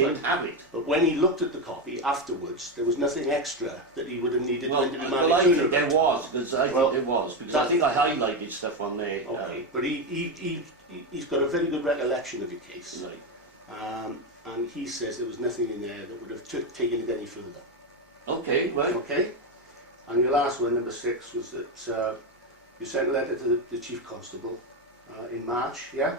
didn't have it. But when he looked at the copy afterwards, there was nothing extra that he would have needed to interview well, I think there was, because I think I highlighted stuff on there. Okay, but he's got a very good recollection of your case. Right. And he says there was nothing in there that would have taken it any further. Okay, right. Okay. And your last one, number 6, was that you sent a letter to the Chief Constable in March, yeah?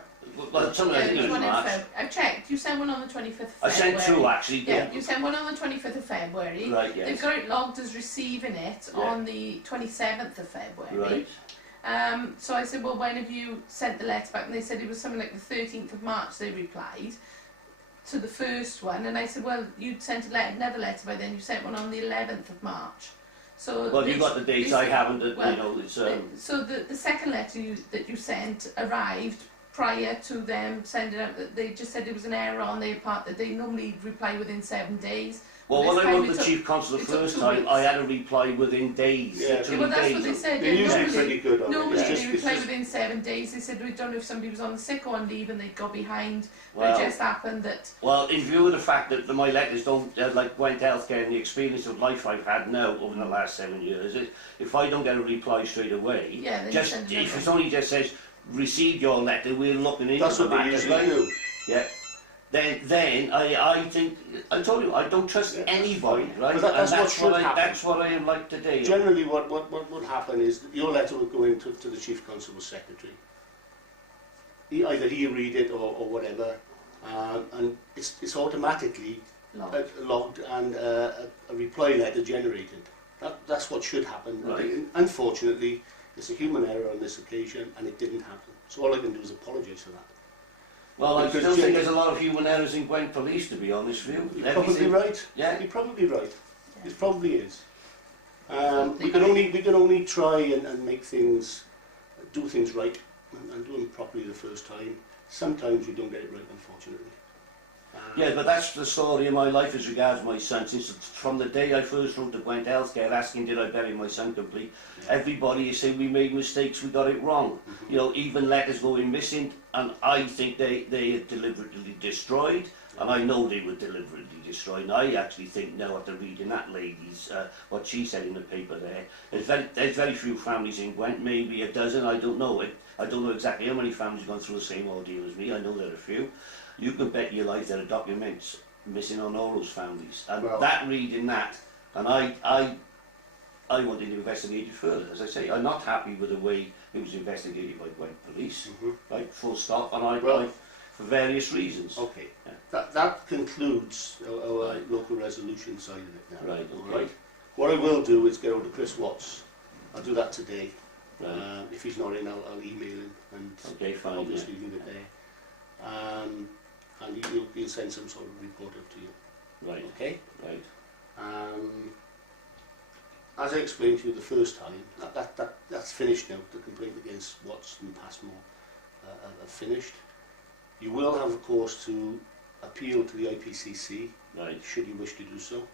Well, something like in March. I've checked. You sent one on the 25th of February. I sent 2 actually. Yeah, you sent one on the 25th of February. Right, yes. They've got it logged as receiving it on the 27th of February. Right. So I said, well, when have you sent the letter back? And they said it was something like the 13th of March they replied to the first one. And I said, well, you'd sent another letter by then. You sent one on the 11th of March. So well, you got the dates, I haven't, you know, it's... So the second letter that you sent arrived prior to them sending out, that they just said it was an error on their part, that they normally reply within 7 days. Well, when I wrote the Chief Constable the first time, I had a reply within days. Yeah, well, that's what they said. They're usually pretty good on it. Normally they reply within 7 days. They said, we don't know if somebody was on sick or on leave and they got behind. But it just happened that... Well, in view of the fact that my letters don't, like Gwent Healthcare and the experience of life I've had now over the last 7 years, if I don't get a reply straight away, just if it only just says, received your letter, we're looking into that's what they usually do. Yeah. Then I think, I told you, I don't trust anybody, right? But that's what should happen. That's what I am like today. Generally what would happen is that your letter would go into the Chief Constable's secretary. Either he read it or whatever, and it's automatically logged and a reply letter generated. That's what should happen. Right. Unfortunately, it's a human error on this occasion and it didn't happen. So all I can do is apologise for that. Well, I still think there's a lot of human errors in Gwent Police, to be honest with you. You're probably right. Yeah. You're probably right. It probably is. We can only try and make things, do things right and do them properly the first time. Sometimes you don't get it right, unfortunately. Yeah, but that's the story of my life as regards my son. Since from the day I first wrote to Gwent Healthcare asking did I bury my son complete, everybody is saying we made mistakes, we got it wrong. You know, even letters going missing, and I think they are deliberately destroyed, and I know they were deliberately destroyed. And I actually think now, after reading that lady's, what she said in the paper there, there's very few families in Gwent, maybe a dozen, I don't know. I don't know exactly how many families have gone through the same ordeal as me, I know there are a few. You can bet your life there are documents missing on all those families. And reading that, and I wanted to investigate it further. As I say, I'm not happy with the way it was investigated by Gwent Police, right, full stop, and I for various reasons. Okay, that concludes our local resolution side of it now. Right, okay. Right. What I will do is get over to Chris Watts. I'll do that today. Right. If he's not in, I'll email him and obviously leave it there. And he'll send some sort of report up to you. Right. Okay? Right. As I explained to you the first time, that's finished now. The complaint against Watts and Passmore are finished. You will have, of course, to appeal to the IPCC, should you wish to do so.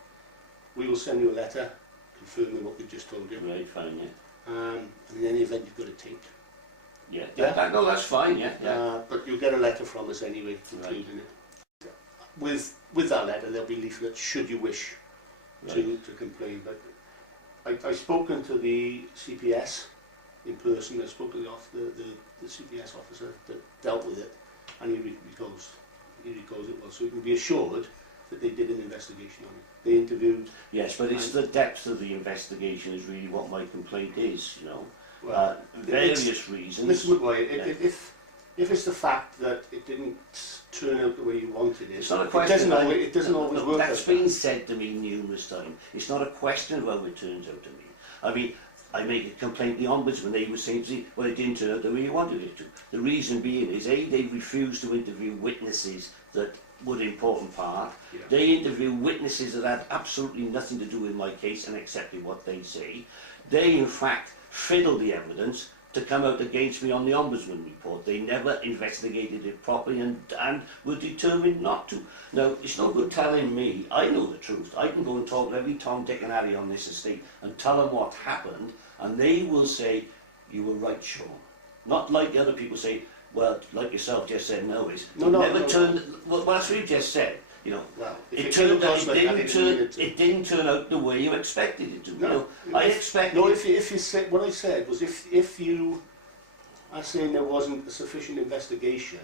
We will send you a letter confirming what we've just told you. Right, fine, yeah. And in any event, you've got it taped. No, that's fine, yeah. But you'll get a letter from us anyway, including it. With that letter, there'll be leaflets should you wish to complain. But I've spoken to the CPS in person. I spoke to the CPS officer that dealt with it, and he recalls it well. So you can be assured that they did an investigation on it. They interviewed. Yes, but it's the depth of the investigation is really what my complaint is, you know. Well, various reasons. Mr. McGuire, if it's the fact that it didn't turn out the way you wanted it, it's not a question. It doesn't always work. That's been said to me numerous times. It's not a question of how it turns out to me. I mean, I make a complaint to the Ombudsman, they were saying to me, well, it didn't turn out the way you wanted it to. The reason being is, A, they refused to interview witnesses that were an important part. Yeah. They interview witnesses that had absolutely nothing to do with my case and accepted what they say. They, in fact, fiddled the evidence to come out against me on the Ombudsman report. They never investigated it properly and were determined not to. Now, it's no good telling me, I know the truth. I can go and talk to every Tom, Dick and Harry on this estate and tell them what happened, and they will say, you were right, Sean. Not like the other people say, well, like yourself just said, no, well, that's what you just said. You know, Well, if it came turned out across like that, it didn't turn out the way you expected it to. No, you know, I expected. No, if you said, what I said was if you are saying there wasn't a sufficient investigation,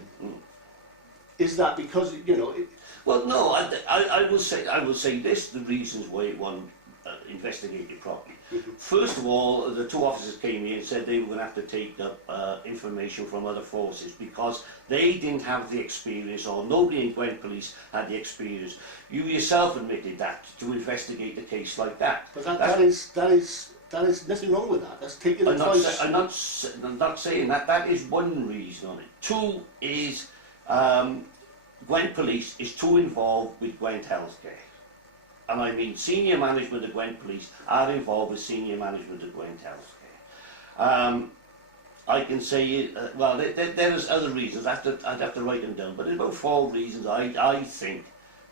is that because, you know... Well, no, I will say this, the reasons why it wasn't investigated properly. First of all, the two officers came in and said they were going to have to take up information from other forces because they didn't have the experience, or nobody in Gwent Police had the experience. You yourself admitted that, to investigate a case like that. But that is nothing wrong with that. That's taking advice. I'm not saying that. That is one reason on it. Two is Gwent Police is too involved with Gwent Healthcare. And I mean senior management of Gwent Police are involved with senior management of Gwent Healthcare. I can say, well, there's other reasons. I'd have to write them down, but there's about 4 reasons I think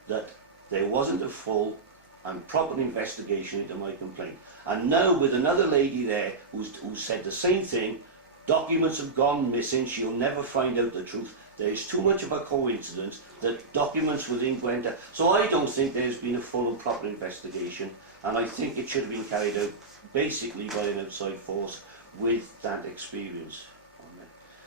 that there wasn't a full and proper investigation into my complaint. And now with another lady there who said the same thing, documents have gone missing, she'll never find out the truth. There's too much of a coincidence that documents within Gwent... So I don't think there's been a full and proper investigation, and I think it should have been carried out basically by an outside force with that experience.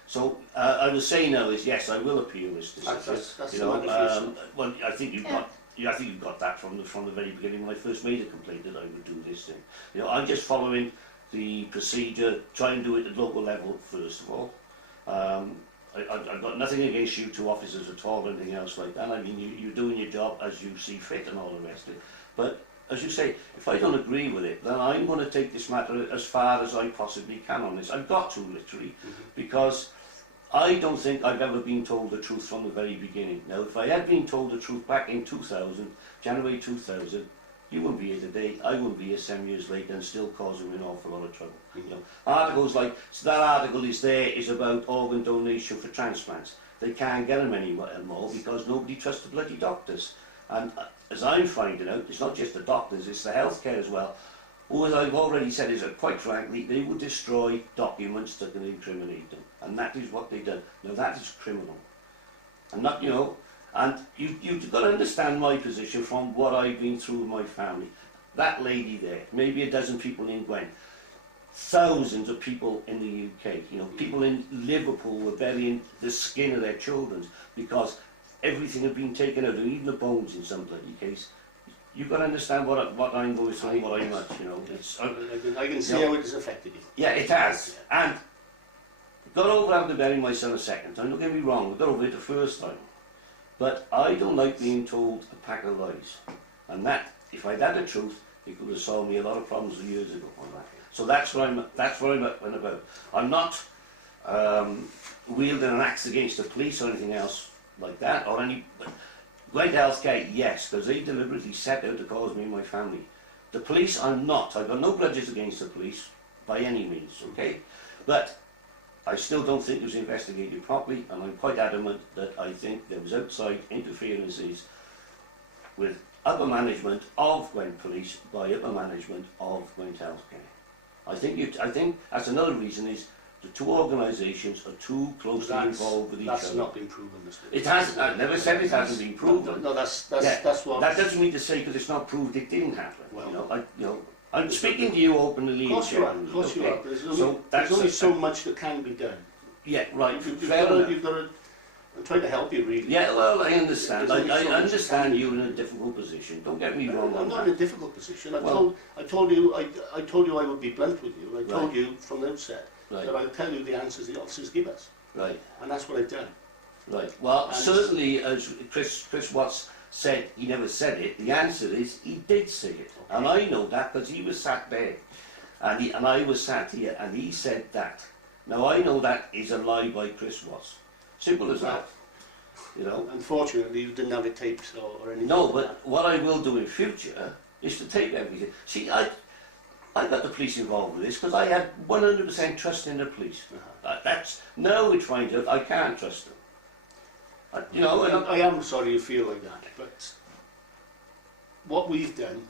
So I was saying now is, yes, I will appeal this decision. That's you know, well, I think you've got... Yeah, I think you got that from the very beginning when I first made a complaint that I would do this thing. You know, I'm just following the procedure, try and do it at local level first of all. I've got nothing against you two officers at all or anything else like that. I mean, you're doing your job as you see fit and all the rest of it. But as you say, if I don't agree with it, then I'm going to take this matter as far as I possibly can on this. I've got to, literally, because I don't think I've ever been told the truth from the very beginning. Now, if I had been told the truth back in 2000, January 2000, you wouldn't be here today, I wouldn't be here 7 years later and still causing me an awful lot of trouble. You know, articles like, so that article is about organ donation for transplants. They can't get them anymore because nobody trusts the bloody doctors. And as I'm finding out, it's not just the doctors, it's the healthcare as well. Who, as I've already said, is that quite frankly, they would destroy documents that can incriminate them. And that is what they've done. Now that is criminal. And not, you know, and you've got to understand my position from what I've been through with my family. That lady there, maybe a dozen people in Gwent, thousands of people in the UK, you know, people in Liverpool were burying the skin of their children because everything had been taken out, and even the bones in some bloody case. You've got to understand what I'm going through, what I'm at, you know. It's, I can see how it has affected you. Yeah, it has. And got over having to bury my son a second time. Don't get me wrong, I got over it the first time. But I don't like being told a pack of lies. And that, if I'd had the truth, it could have solved me a lot of problems years ago on that. So that's what I'm about. I'm not wielding an axe against the police or anything else like that, or any... Gwent Healthcare, yes, because they deliberately set out to cause me and my family. The police are not. I've got no grudges against the police, by any means, okay? But I still don't think it was investigated properly, and I'm quite adamant that I think there was outside interferences with upper management of Gwent Police by upper management of Gwent Healthcare. I think that's another reason is the two organisations are too closely involved with each other. That's not been proven, Mr. It hasn't. I've never said it hasn't been proven. No, that's what... That doesn't mean to say because it's not proved it didn't happen. Well, I'm speaking to you openly. Of course you are. Of course you are. There's only so much that can be done. Yeah, right. You've got to... I'm trying to help you, really. Yeah, well, I understand. I understand you're in a difficult position. Don't get me wrong. I'm not in a difficult position. I told you I would be blunt with you. I told you from the outset that I'll tell you the answers the officers give us. Right. And that's what I've done. Right. Well, certainly, as Chris Watts said, he never said it. The answer is he did say it, okay. And I know that because he was sat there, and I was sat here, and he said that. Now I know that is a lie by Chris Watts. Simple as that. You know. Unfortunately, you didn't have it taped or anything. No, but what I will do in future is to tape everything. See, I got the police involved with this because I had 100% trust in the police. That's now we find out I can't trust them. You know, I am sorry you feel like that, but what we've done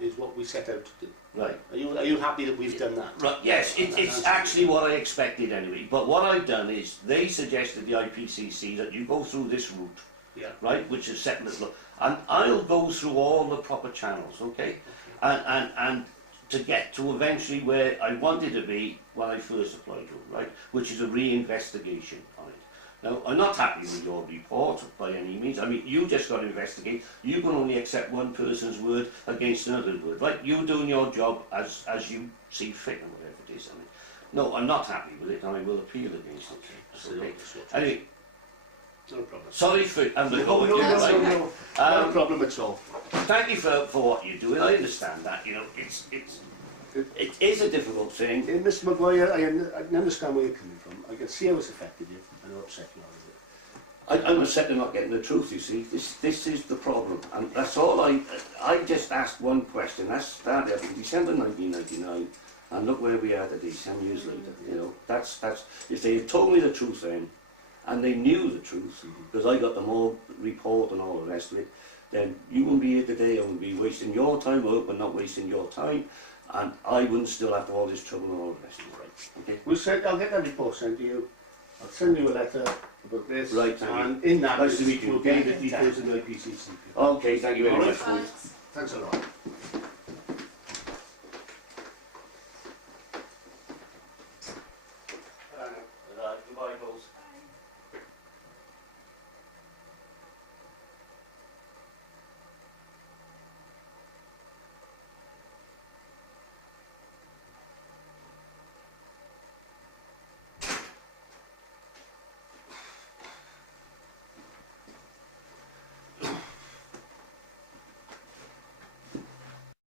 is what we set out to do. Right. Are you happy that we've done that? Right. Yes, it's actually what I expected anyway. But what I've done is they suggested the IPCC that you go through this route. Yeah. Right, which is separate. And I'll go through all the proper channels, okay? And to get to eventually where I wanted to be when I first applied to it, right? Which is a re-investigation on it. Now, I'm not happy with your report by any means. I mean, you just got to investigate. You can only accept one person's word against another's word, right? You're doing your job as you see fit or whatever it is. I mean, no, I'm not happy with it, and I will appeal against it. Okay. Anyway, No problem. sorry for No, no problem at all. Thank you for what you're doing. I understand that. You know, it is a difficult thing. Mr Maguire, I understand where you're coming from. I can see how it's affected you, and how upset you are with it. I'm upset they're not getting the truth, you see. This is the problem. And that's all I just asked one question. That started in December 1999. And look where we are today, 10 years later. You know, that's if they had told me the truth then, and they knew the truth, because I got the mob report and all the rest of it, then you wouldn't be here today. I wouldn't be wasting your time. I hope I'm not wasting your time. And I wouldn't still have all this trouble and all the rest of it. Okay? I'll get that report sent to you. I'll send you a letter about this. Right, and in that nice to meet you. will be the details of the IPCC. Okay, thank you very much. Thanks. Thanks a lot.